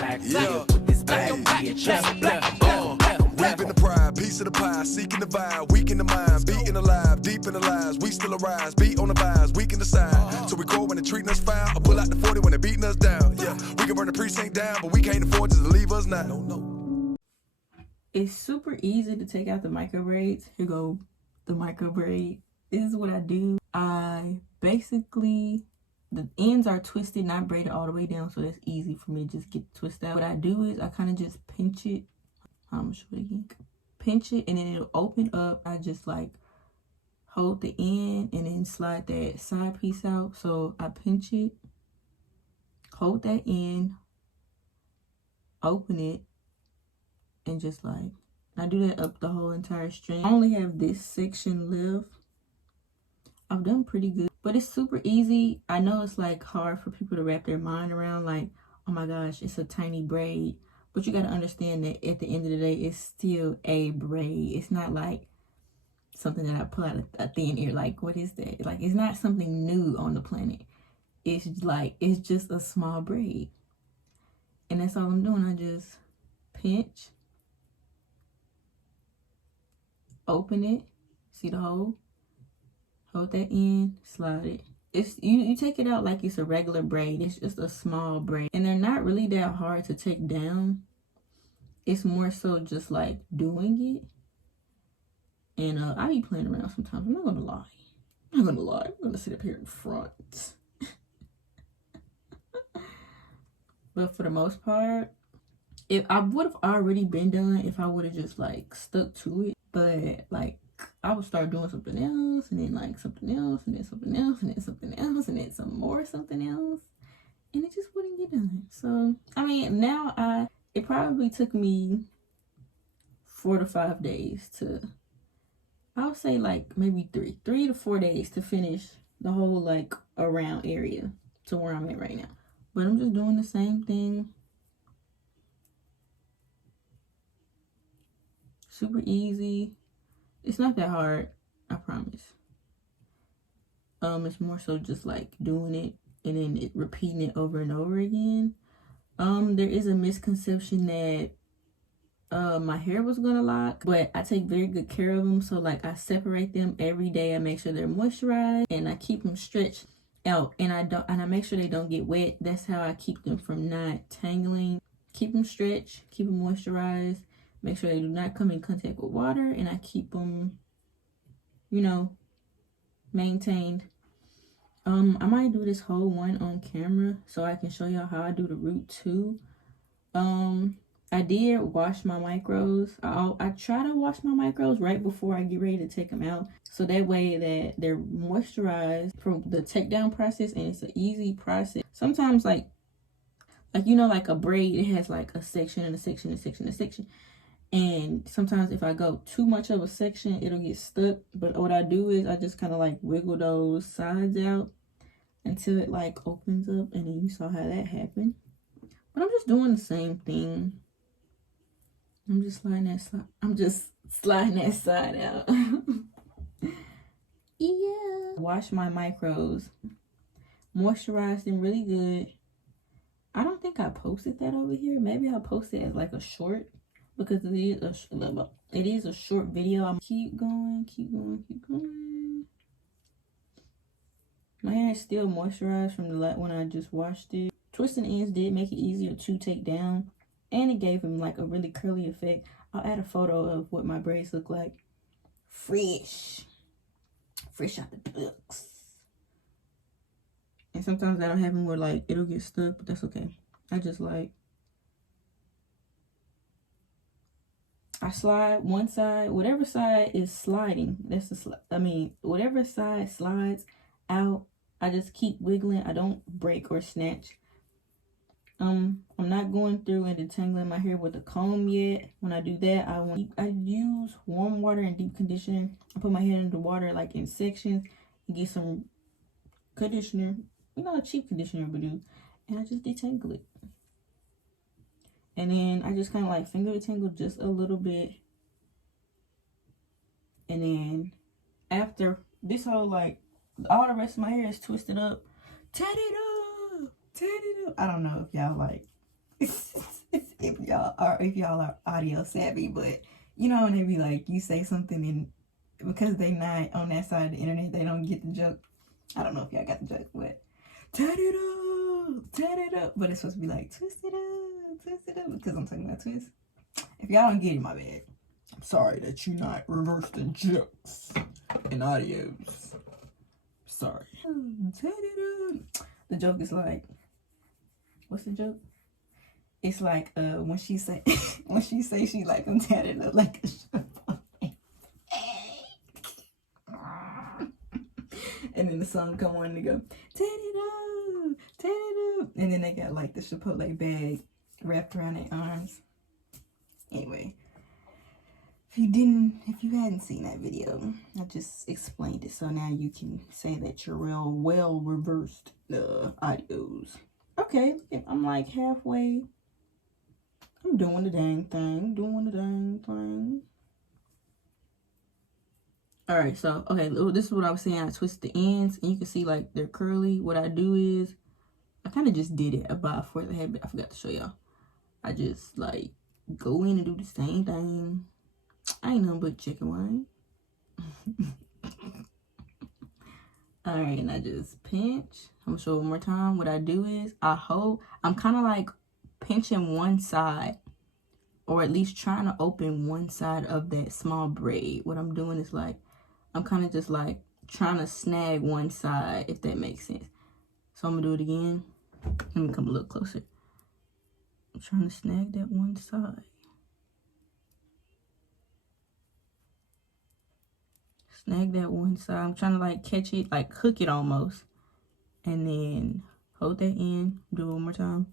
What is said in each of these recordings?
black. Yeah, with this black. Weaving the pride, piece of the pie, seeking the vibe, weak in the mind, beating alive, deep in the lies, we still arise, beat on the vibes, weak in the side. So we grow when they treating us foul, or pull out the 40 when they beating us down. Yeah, we can burn the precinct down, but we can't afford just to leave us now. No. It's super easy to take out the micro braids. Here go the micro braid. This is what I do. I basically, the ends are twisted, not braided all the way down, so that's easy for me to just get twisted out. What I do is I kind of just pinch it. I'm gonna show it again. Pinch it and then it'll open up. I just like hold the end and then slide that side piece out. So I pinch it, hold that end, open it, and just like, I do that up the whole entire string. I only have this section left. I've done pretty good, but it's super easy. I know it's like hard for people to wrap their mind around, like, oh my gosh, it's a tiny braid. But you got to understand that at the end of the day, it's still a braid. It's not like something that I pull out a thin ear. Like, what is that? Like, it's not something new on the planet. It's like, it's just a small braid. And that's all I'm doing. I just pinch, open it, see the hole, hold that in, slide it. It's you take it out like it's a regular braid. It's just a small braid, and they're not really that hard to take down. It's more so just like doing it. And I be playing around sometimes. I'm not gonna lie. I'm gonna sit up here in front. But for the most part, if I would have already been done if I would have just like stuck to it. But like, I would start doing something else, and then like something else, and then something else, and then something else, and then some more something else, and it just wouldn't get done. So I mean, now it probably took me 4 to 5 days to, I would say like maybe 3 to 4 days to finish the whole like around area to where I'm at right now. But I'm just doing the same thing. Super easy. It's not that hard, I promise. It's more so just like doing it and then repeating it over and over again. There is a misconception that my hair was gonna lock, but I take very good care of them. So like, I separate them every day. I make sure they're moisturized and I keep them stretched out, and I make sure they don't get wet. That's how I keep them from not tangling. Keep them stretched, keep them moisturized. Make sure they do not come in contact with water, and I keep them, you know, maintained. I might do this whole one on camera so I can show y'all how I do the root too. I did wash my micros. I try to wash my micros right before I get ready to take them out, so that way that they're moisturized from the takedown process, and it's an easy process. Sometimes like you know, like a braid, it has like a section and a section and a section and a section. And sometimes if I go too much of a section, it'll get stuck. But what I do is I just kind of like wiggle those sides out until it like opens up. And then you saw how that happened. But I'm just doing the same thing. I'm just sliding that side out. Yeah. Wash my micros. Moisturize them really good. I don't think I posted that over here. Maybe I'll post it as like a short, because it is a short video. I'm keep going. My hair is still moisturized from the when I just washed it. Twisting ends did make it easier to take down, and it gave him like a really curly effect. I'll add a photo of what my braids look like. Fresh out the books. And sometimes that'll happen where like it'll get stuck, but that's okay. I slide one side, whatever side is sliding, whatever side slides out, I just keep wiggling. I don't break or snatch. I'm not going through and detangling my hair with a comb yet. When I do that, I use warm water and deep conditioner. I put my hair into water like in sections and get some conditioner, you know, a cheap conditioner would do, and I just detangle it. And then I just kind of like finger detangle just a little bit. And then after this whole like, all the rest of my hair is twisted up. Tat it up. I don't know if y'all like y'all are audio savvy, but you know when they be like, you say something and because they not on that side of the internet, they don't get the joke. I don't know if y'all got the joke, but tat it up, but it's supposed to be like twist it up, because I'm talking about twist. If y'all don't get it, my bad. I'm sorry that you not reverse the jokes in audios. Sorry. Tat it up. The joke is like, what's the joke? It's like when she say she like I'm tatted up like a shuffle. And then the song come on and they go, tat it up. And then they got like the Chipotle bag wrapped around their arms. Anyway, if you hadn't seen that video, I just explained it. So now you can say that you're real well reversed the audios. Okay, I'm like halfway. I'm doing the dang thing. Alright, so, okay, this is what I was saying. I twist the ends, and you can see, like, they're curly. What I do is, I kind of just did it about a fourth habit. I forgot to show y'all. I just, like, go in and do the same thing. I ain't nothing but chicken wine. Alright, and I just pinch. I'm gonna show it one more time. What I do is, I'm kind of, like, pinching one side. Or at least trying to open one side of that small braid. What I'm doing is, like, I'm kind of just like trying to snag one side, if that makes sense. So I'm gonna do it again. Let me come a little closer. I'm trying to snag that one side. Snag that one side. I'm trying to like catch it, like hook it almost. And then hold that in. Do it one more time.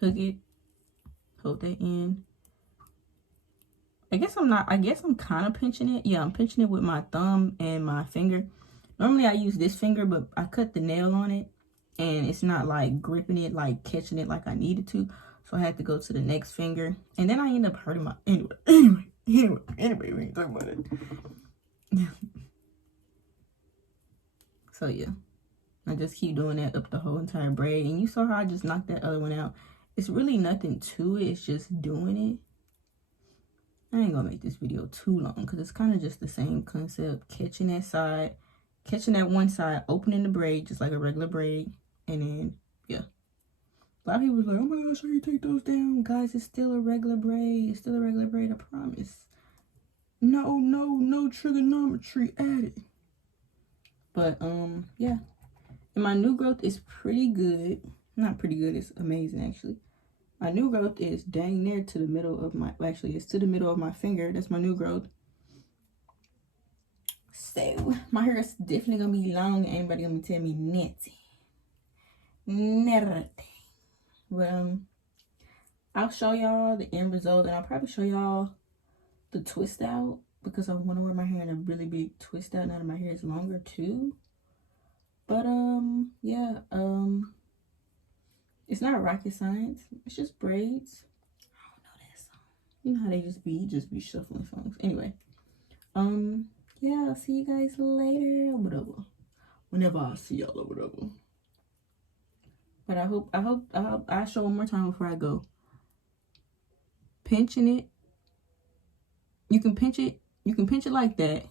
Hook it. Hold that in. I guess I'm kind of pinching it. Yeah, I'm pinching it with my thumb and my finger. Normally I use this finger, but I cut the nail on it. And it's not like gripping it, like catching it like I needed to. So I had to go to the next finger. And then I end up hurting my... Anyway, we ain't talking about it. So yeah. I just keep doing that up the whole entire braid. And you saw how I just knocked that other one out. It's really nothing to it. It's just doing it. I ain't gonna make this video too long because it's kind of just the same concept. Catching that side, catching that one side, opening the braid just like a regular braid, and then, yeah. A lot of people was like, oh my gosh, how you take those down? Guys, it's still a regular braid. It's still a regular braid, I promise. No trigonometry added. But, yeah. And my new growth is pretty good. Not pretty good, it's amazing, actually. My new growth is dang near to the middle of my, actually, it's to the middle of my finger. That's my new growth. So, my hair is definitely going to be long. Ain't nobody going to tell me nothing. But, I'll show y'all the end result. And I'll probably show y'all the twist out. Because I want to wear my hair in a really big twist out. Now that my hair is longer, too. But, yeah, it's not rocket science. It's just braids. I don't know that song. You know how they just be shuffling songs. Anyway. Yeah, I'll see you guys later or whatever. Whenever I see y'all or whatever. But I hope I show one more time before I go. Pinching it. You can pinch it like that.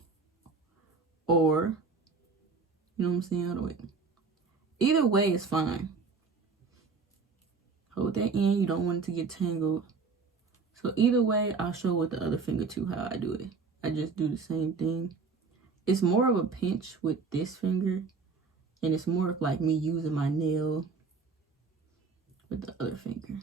Or, you know what I'm saying? Other way. Either way is fine. Hold that in. You don't want it to get tangled. So either way, I'll show with the other finger too how I do it. I just do the same thing. It's more of a pinch with this finger. And it's more of like me using my nail with the other finger.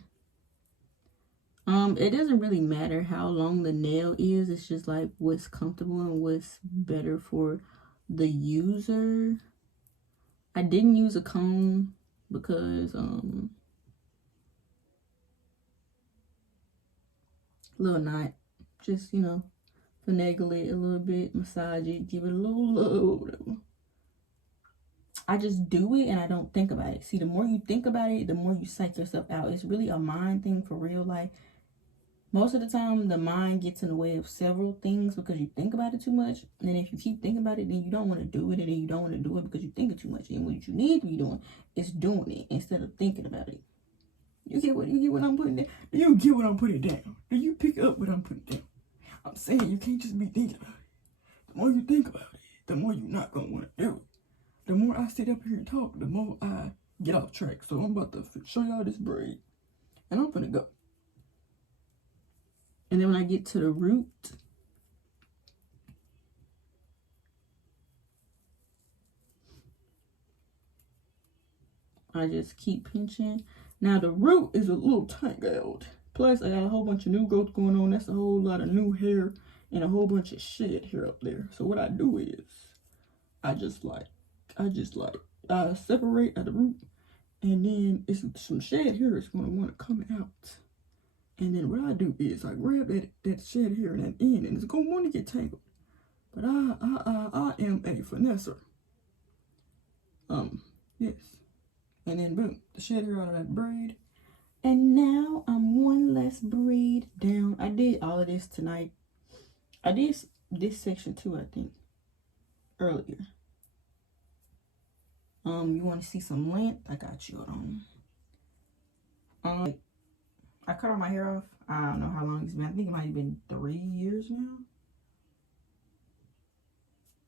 It doesn't really matter how long the nail is. It's just like what's comfortable and what's better for the user. I didn't use a comb because little knot, just, you know, finagle it a little bit, massage it, give it a little love, whatever. I just do it and I don't think about it. See, the more you think about it, the more you psych yourself out. It's really a mind thing for real. Like, most of the time, the mind gets in the way of several things because you think about it too much. And then if you keep thinking about it, then you don't want to do it. And then you don't want to do it because you think it too much. And what you need to be doing is doing it instead of thinking about it. You get what I'm putting down? Do you get what I'm putting down? Do you pick up what I'm putting down? I'm saying you can't just be thinking about it. The more you think about it, the more you're not gonna want to do it. The more I sit up here and talk, the more I get off track. So I'm about to show y'all this braid, and I'm gonna go. And then when I get to the root, I just keep pinching. Now the root is a little tangled. Plus I got a whole bunch of new growth going on. That's a whole lot of new hair and a whole bunch of shit here up there. So what I do is I separate at the root, and then it's some shed hair is gonna want to come out. And then what I do is I grab that shed hair and that end, and it's gonna want to get tangled. But I am a finesser. Yes. And then boom, the shed hair out of that braid. And now I'm one less braid down. I did all of this tonight. I did this section too, I think, earlier. You want to see some length? I got you on. I cut all my hair off. I don't know how long it's been. I think it might have been 3 years now.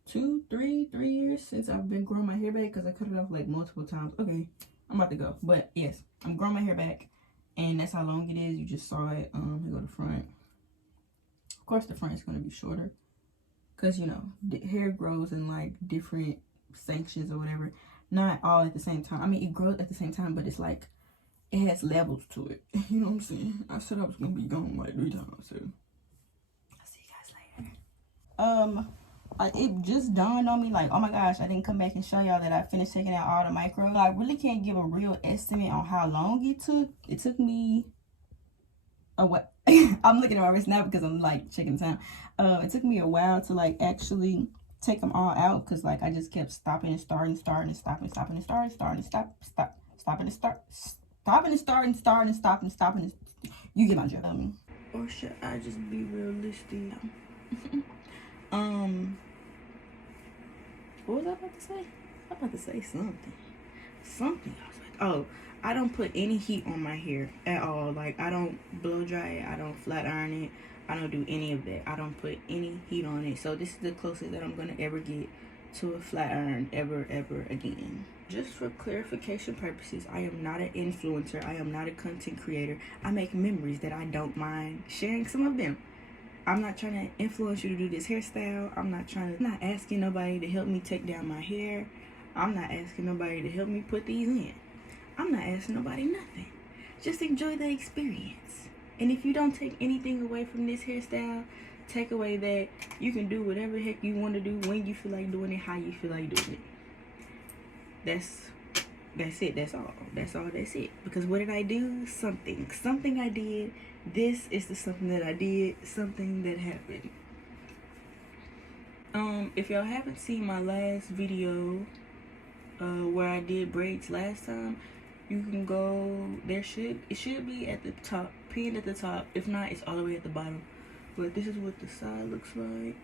3 years since I've been growing my hair back, because I cut it off like multiple times. Okay, I'm about to go. But yes, I'm growing my hair back, and that's how long it is. You just saw it. Here go the front. Of course, the front is going to be shorter, because, you know, the hair grows in like different sections or whatever. Not all at the same time. I mean, it grows at the same time, but it's like, it has levels to it. You know what I'm saying? I said I was going to be gone like 3 times, so I'll see you guys later. It just dawned on me, like, oh my gosh, I didn't come back and show y'all that I finished taking out all the micro. I really can't give a real estimate on how long it took. It took me what? I'm looking at my wrist now because I'm like checking the time. It took me a while to like actually take them all out, because like I just kept stopping and starting and stopping and stopping and stopping and stopping and stopping and stopping and you get my drift. Or should I just be realistic? What was I about to say? I was about to say something. I was like, oh, I don't put any heat on my hair at all. Like, I don't blow dry it. I don't flat iron it. I don't do any of that. I don't put any heat on it. So this is the closest that I'm going to ever get to a flat iron ever again. Just for clarification purposes, I am not an influencer. I am not a content creator. I make memories that I don't mind sharing some of them. I'm not trying to influence you to do this hairstyle. I'm not asking nobody to help me take down my hair. I'm not asking nobody to help me put these in. I'm not asking nobody nothing. Just enjoy the experience. And if you don't take anything away from this hairstyle, take away that you can do whatever the heck you want to do, when you feel like doing it, how you feel like doing it. That's it. That's it. Because what did I do? Something I did. This is the something that I did, something that happened. If y'all haven't seen my last video where I did braids last time, you can go, it should be at the top, pinned at the top. If not, it's all the way at the bottom. But this is what the side looks like.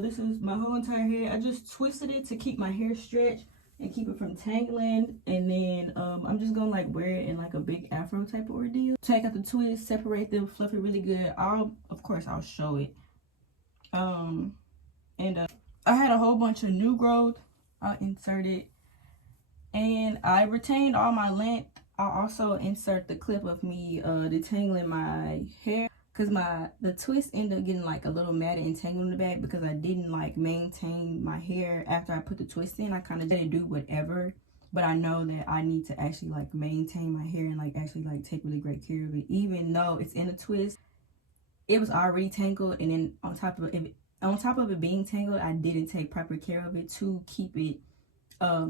This is my whole entire hair. I just twisted it to keep my hair stretched and keep it from tangling. And then I'm just gonna like wear it in like a big afro type of ordeal. Take out the twist, separate them, fluff it really good. Of course I'll show it. I had a whole bunch of new growth. I'll insert it. And I retained all my length. I'll also insert the clip of me detangling my hair, because the twist ended up getting like a little matted and tangled in the back because I didn't like maintain my hair after I put the twist in. I kind of let it do whatever, but I know that I need to actually like maintain my hair and like actually like take really great care of it. Even though it's in a twist, it was already tangled, and then on top of it being tangled, I didn't take proper care of it to keep it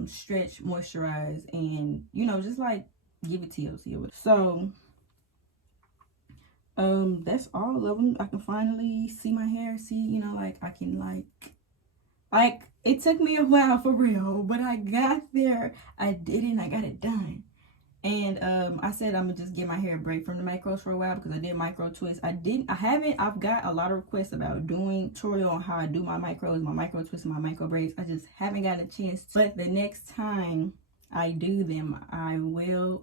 stretched, moisturized, and, you know, just like give it TLC. So that's all of them. I can finally see my hair, see, you know, like I can like It took me a while for real, but I got there. I did it and I got it done. And I said I'm gonna just give my hair a break from the micros for a while because I did micro twists. I've got a lot of requests about doing tutorial on how I do my micros, my micro twists, and my micro braids. I just haven't gotten a chance. But the next time I do them, I will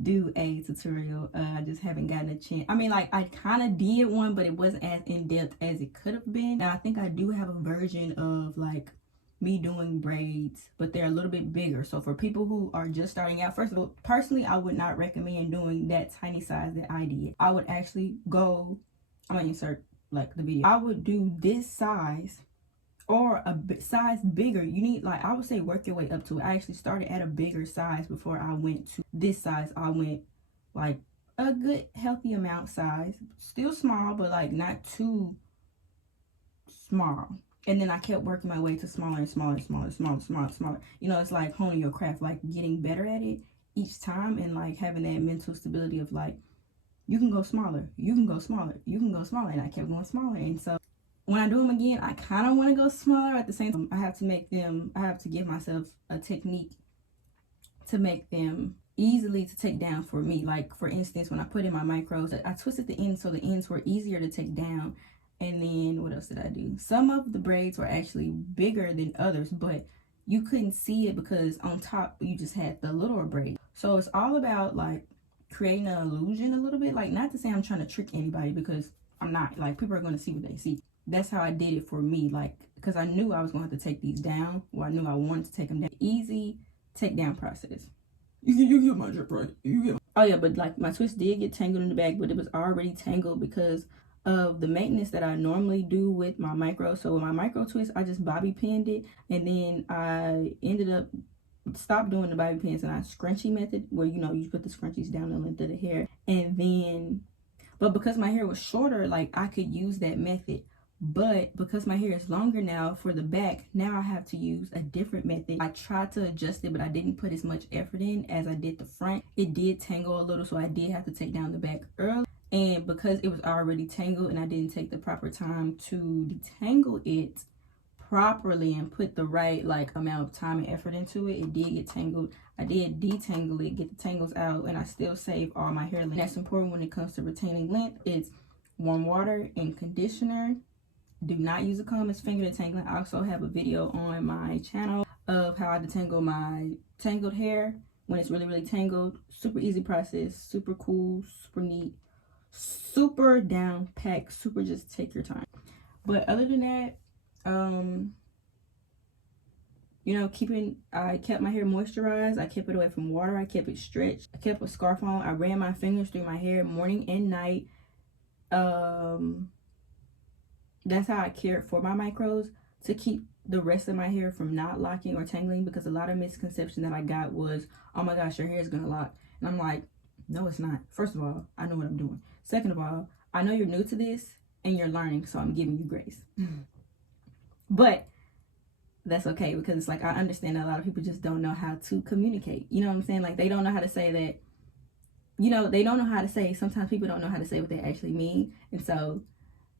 do a tutorial. I just haven't gotten a chance. I mean, like, I kind of did one, but it wasn't as in-depth as it could have been. Now I think I do have a version of like me doing braids, but they're a little bit bigger. So for people who are just starting out, first of all, personally, I would not recommend doing that tiny size that I did. I would actually go, I'm gonna insert like the video. I would do this size or a size bigger. You need, like, I would say work your way up to it. I actually started at a bigger size before I went to this size. I went like a good healthy amount size, still small, but like not too small. And then I kept working my way to smaller and smaller and smaller, smaller. You know, it's like honing your craft, like getting better at it each time, and like having that mental stability of like, you can go smaller, you can go smaller, you can go smaller. And I kept going smaller. And so when I do them again, I kind of want to go smaller. At the same time, I have to give myself a technique to make them easily to take down for me. Like, for instance, when I put in my micros, I twisted the ends so the ends were easier to take down. And then what else did I do? Some of the braids were actually bigger than others, but you couldn't see it because on top you just had the littler braid. So it's all about like creating an illusion a little bit. Like, not to say I'm trying to trick anybody, because I'm not. Like, people are going to see what they see. That's how I did it for me, like, because I knew I was going to have to take these down. Well, I knew I wanted to take them down. Easy takedown process. You get my drip right. Oh yeah, but like, my twist did get tangled in the back, but it was already tangled because of the maintenance that I normally do with my micro. So with my micro twist, I just bobby pinned it, and then I ended up stopped doing the bobby pins and I scrunchie method, where, you know, you put the scrunchies down the length of the hair. And then, but because my hair was shorter, like, I could use that method. But because my hair is longer now for the back, now I have to use a different method. I tried to adjust it, but I didn't put as much effort in as I did the front. It did tangle a little, so I did have to take down the back early. And because it was already tangled and I didn't take the proper time to detangle it properly and put the right like amount of time and effort into it, it did get tangled. I did detangle it, get the tangles out, and I still save all my hair length. That's important when it comes to retaining length. It's warm water and conditioner. Do not use a comb as finger detangling. I also have a video on my channel of how I detangle my tangled hair when it's really, really tangled. Super easy process, super cool, super neat, super down packed, super just take your time. But other than that, you know, I kept my hair moisturized. I kept it away from water. I kept it stretched. I kept a scarf on. I ran my fingers through my hair morning and night. That's how I cared for my micros, to keep the rest of my hair from not locking or tangling, because a lot of misconception that I got was, oh my gosh, your hair is gonna lock. And I'm like, no, it's not. First of all, I know what I'm doing. Second of all, I know you're new to this and you're learning, so I'm giving you grace. But that's okay, because it's like, I understand that a lot of people just don't know how to communicate. You know what I'm saying? Like, they don't know how to say that, you know, they don't know how to say, sometimes people don't know how to say what they actually mean. And so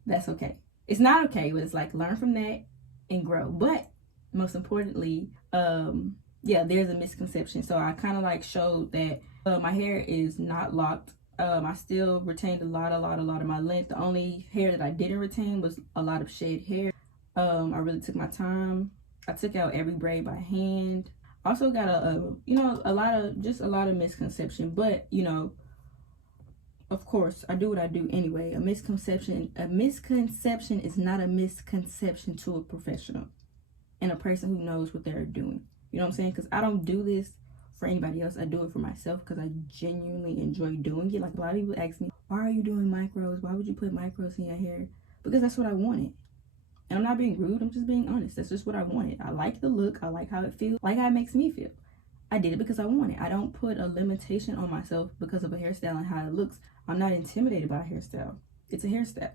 that's okay. It's not okay, but it's like, learn from that and grow. But most importantly, yeah, there's a misconception. So I kind of like showed that my hair is not locked. I still retained a lot of my length. The only hair that I didn't retain was a lot of shed hair. I really took my time. I took out every braid by hand. Also got a lot of misconception, but you know, of course, I do what I do anyway. A misconception is not a misconception to a professional and a person who knows what they're doing. You know what I'm saying? Because I don't do this for anybody else. I do it for myself because I genuinely enjoy doing it. Like, a lot of people ask me, why are you doing micros? Why would you put micros in your hair? Because that's what I wanted. And I'm not being rude. I'm just being honest. That's just what I wanted. I like the look. I like how it feels. I like how it makes me feel. I did it because I want it. I don't put a limitation on myself because of a hairstyle and how it looks. I'm not intimidated by a hairstyle. It's a hairstyle.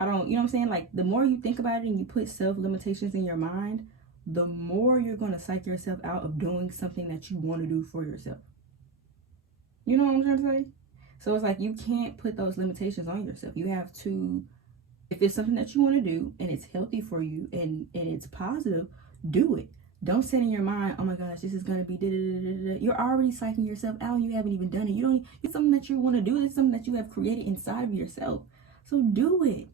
You know what I'm saying? Like, the more you think about it and you put self-limitations in your mind, the more you're going to psych yourself out of doing something that you want to do for yourself. You know what I'm trying to say? So it's like, you can't put those limitations on yourself. You have to If it's something that you want to do and it's healthy for you and it's positive, do it. Don't set in your mind, oh my gosh, this is gonna be da-da-da-da-da. You're already psyching yourself out and you haven't even done it. It's something that you want to do. It's something that you have created inside of yourself. So do it.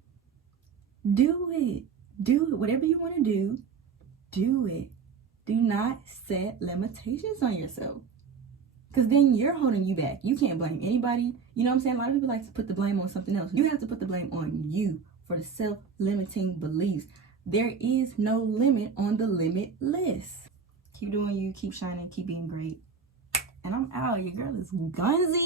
Do it. Do it. Whatever you want to do it. Do not set limitations on yourself. Because then you're holding you back. You can't blame anybody. You know what I'm saying? A lot of people like to put the blame on something else. You have to put the blame on you for the self-limiting beliefs. There is no limit on the limitless. Keep doing you, keep shining, keep being great. And I'm out. Your girl is Gunsies.